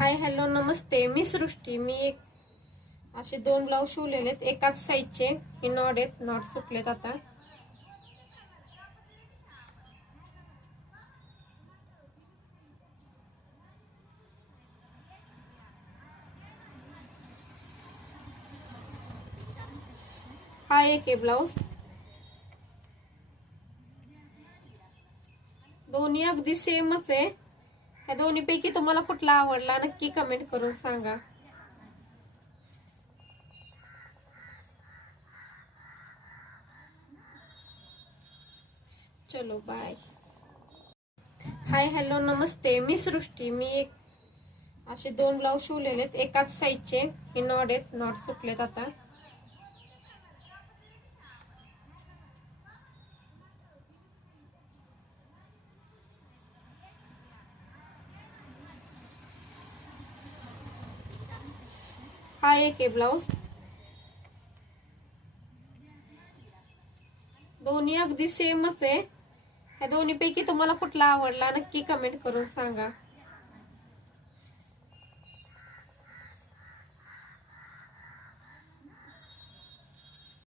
Hi hello नमस्ते. मी सृष्टी. मी असे 2 blouse शिवलेले आहेत एकाच साईजचे. हे नॉट आहेत, नॉट सुटलेत आता. हा एक आहे ब्लाऊज. दोन्ही अगदी सेमच आहे. ह्या दोन्ही पैकी तुम्हाला कुठला आवडला नक्की कमेंट करून सांगा. चलो बाय. हाय हॅलो नमस्ते. मी सृष्टी. मी असे 2 ब्लाऊज शिवलेले आहेत एकाच साईजचे. हे नॉट आहेत, नॉट सुटलेत आता. हा एक आहे ब्लाऊज. दोन्ही अगदी सेमच आहे. ह्या दोन्ही पैकी तुम्हाला कुठला आवडला नक्की कमेंट करून सांगा.